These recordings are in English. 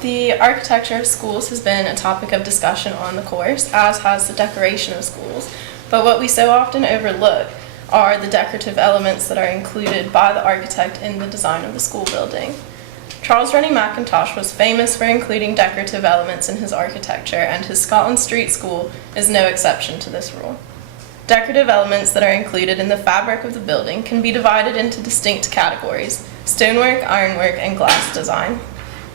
The architecture of schools has been a topic of discussion on the course, as has the decoration of schools. But what we so often overlook are the decorative elements that are included by the architect in the design of the school building. Charles Rennie Mackintosh was famous for including decorative elements in his architecture, and his Scotland Street School is no exception to this rule. Decorative elements that are included in the fabric of the building can be divided into distinct categories: stonework, ironwork, and glass design.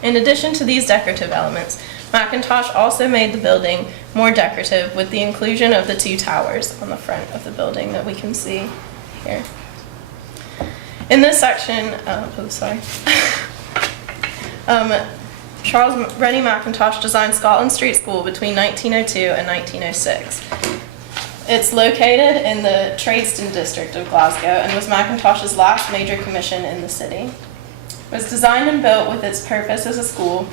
In addition to these decorative elements, Mackintosh also made the building more decorative with the inclusion of the two towers on the front of the building that we can see here. In this section, Charles Rennie Mackintosh designed Scotland Street School between 1902 and 1906. It's located in the Tradeston district of Glasgow and was Mackintosh's last major commission in the city. It was designed and built with its purpose as a school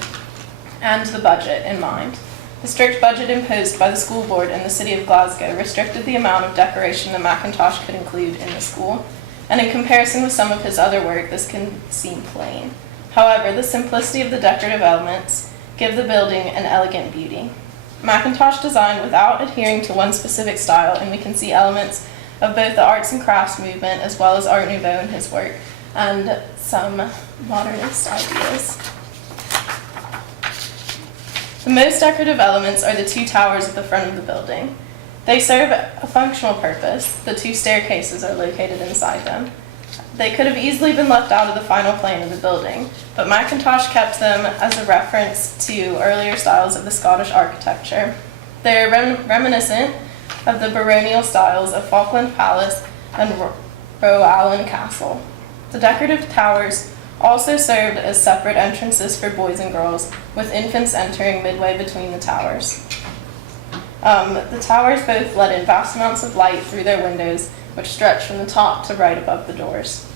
and the budget in mind. The strict budget imposed by the school board in the city of Glasgow restricted the amount of decoration that Mackintosh could include in the school, and in comparison with some of his other work, this can seem plain. However, the simplicity of the decorative elements give the building an elegant beauty. Mackintosh designed without adhering to one specific style, and we can see elements of both the arts and crafts movement as well as Art Nouveau in his work, and some modernist ideas. The most decorative elements are the two towers at the front of the building. They serve a functional purpose. The two staircases are located inside them. They could have easily been left out of the final plan of the building, but Mackintosh kept them as a reference to earlier styles of the Scottish architecture. They are reminiscent of the baronial styles of Falkland Palace and Rowan Castle. The decorative towers also served as separate entrances for boys and girls, with infants entering midway between the towers. The towers both let in vast amounts of light through their windows, which stretch from the top to right above the doors.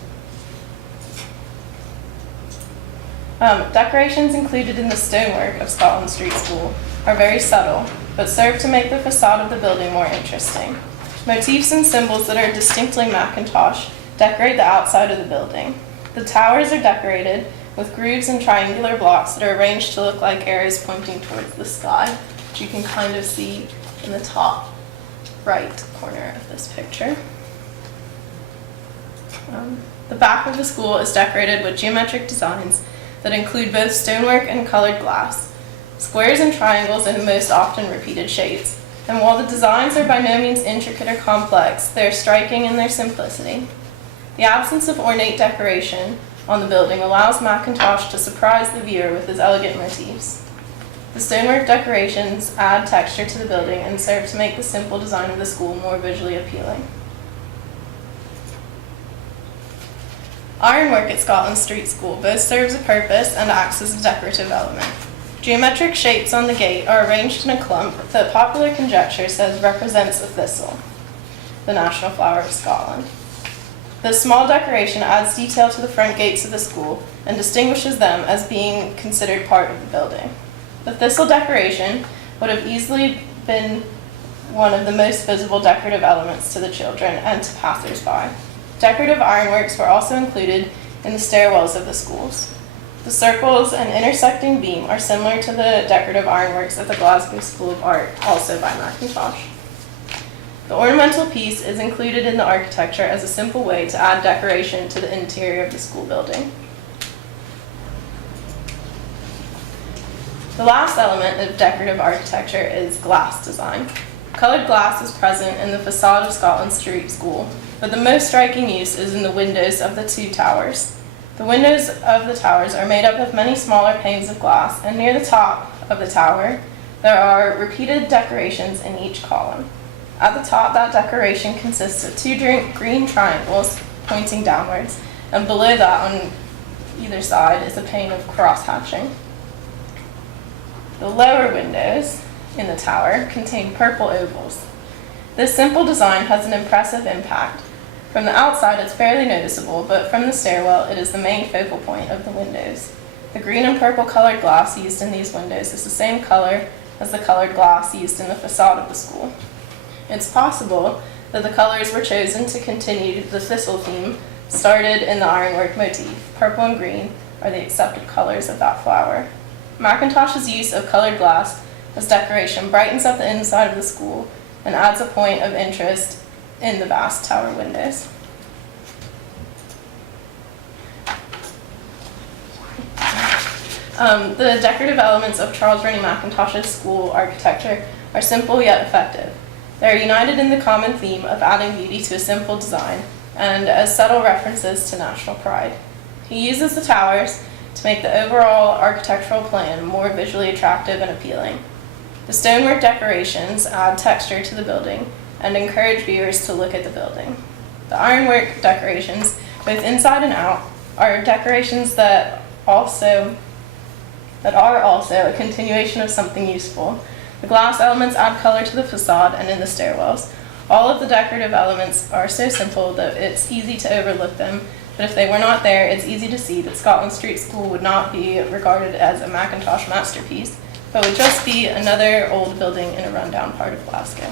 Decorations included in the stonework of Scotland Street School are very subtle, but serve to make the facade of the building more interesting. Motifs and symbols that are distinctly Mackintosh decorate the outside of the building. The towers are decorated with grooves and triangular blocks that are arranged to look like arrows pointing towards the sky, which you can kind of see in the top right corner of this picture. The back of the school is decorated with geometric designs that include both stonework and colored glass. Squares and triangles are the most often repeated shapes, and while the designs are by no means intricate or complex, they are striking in their simplicity. The absence of ornate decoration on the building allows Mackintosh to surprise the viewer with his elegant motifs. The stonework decorations add texture to the building and serve to make the simple design of the school more visually appealing. Ironwork at Scotland Street School both serves a purpose and acts as a decorative element. Geometric shapes on the gate are arranged in a clump that popular conjecture says represents a thistle, the national flower of Scotland. This small decoration adds detail to the front gates of the school and distinguishes them as being considered part of the building. The thistle decoration would have easily been one of the most visible decorative elements to the children and to passers-by. Decorative ironworks were also included in the stairwells of the schools. The circles and intersecting beam are similar to the decorative ironworks at the Glasgow School of Art, also by Mackintosh. The ornamental piece is included in the architecture as a simple way to add decoration to the interior of the school building. The last element of decorative architecture is glass design. Colored glass is present in the facade of Scotland Street School, but the most striking use is in the windows of the two towers. The windows of the towers are made up of many smaller panes of glass, and near the top of the tower, there are repeated decorations in each column. At the top, that decoration consists of two green triangles pointing downwards, and below that on either side is a pane of cross-hatching. The lower windows in the tower contain purple ovals. This simple design has an impressive impact. From the outside, it's fairly noticeable, but from the stairwell, it is the main focal point of the windows. The green and purple colored glass used in these windows is the same color as the colored glass used in the facade of the school. It's possible that the colors were chosen to continue the thistle theme started in the ironwork motif. Purple and green are the accepted colors of that flower. Macintosh's use of colored glass as decoration brightens up the inside of the school and adds a point of interest in the vast tower windows. The decorative elements of Charles Rennie Macintosh's school architecture are simple yet effective. They are united in the common theme of adding beauty to a simple design and as subtle references to national pride. He uses the towers to make the overall architectural plan more visually attractive and appealing. The stonework decorations add texture to the building and encourage viewers to look at the building. The ironwork decorations, both inside and out, are decorations that are also a continuation of something useful. The glass elements add color to the facade and in the stairwells. All of the decorative elements are so simple that it's easy to overlook them, but if they were not there, it's easy to see that Scotland Street School would not be regarded as a Macintosh masterpiece, but would just be another old building in a rundown part of Glasgow.